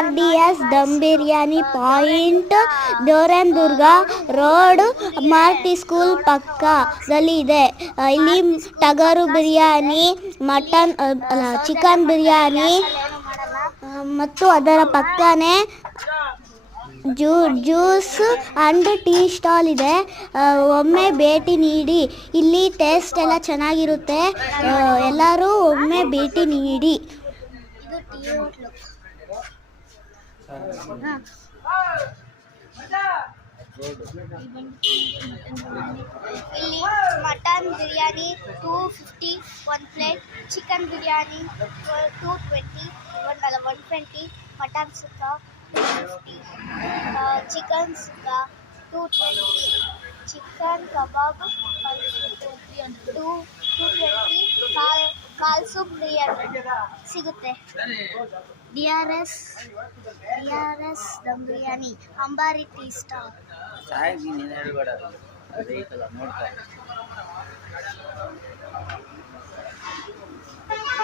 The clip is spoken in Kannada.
RDS dum biryani point Devarayanadurga road ಮಾರ್ಟಿ ಸ್ಕೂಲ್ ಪಕ್ಕದಲ್ಲಿ ಇದೆ. ಇಲ್ಲಿ ಟಗರು ಬಿರಿಯಾನಿ, ಮಟನ್ ಚಿಕನ್ ಬಿರಿಯಾನಿ ಮತ್ತು ಅದರ ಪಕ್ಕನೇ ಜ್ಯೂಸ್ ಅಂಡ್ ಟೀ ಸ್ಟಾಲ್ ಇದೆ. ಒಮ್ಮೆ ಭೇಟಿ ನೀಡಿ, ಇಲ್ಲಿ ಟೇಸ್ಟ್ ಎಲ್ಲ ಚೆನ್ನಾಗಿರುತ್ತೆ. ಎಲ್ಲರೂ ಒಮ್ಮೆ ಭೇಟಿ ನೀಡಿ. ಇಲ್ಲಿ mutton biryani 250 1 plate, chicken biryani 220 120, mutton sukka 250, chicken sukka 220, chicken kebab 220, ಕಾಲ್ ಸೂಪ್ ಬಿರಿಯಾನಿ ಸಿಗುತ್ತೆ. DRS ದಮ್ ಬಿರಿಯಾನಿ, ಅಂಬಾರಿ ಟೀ ಸ್ಟಾಲ್.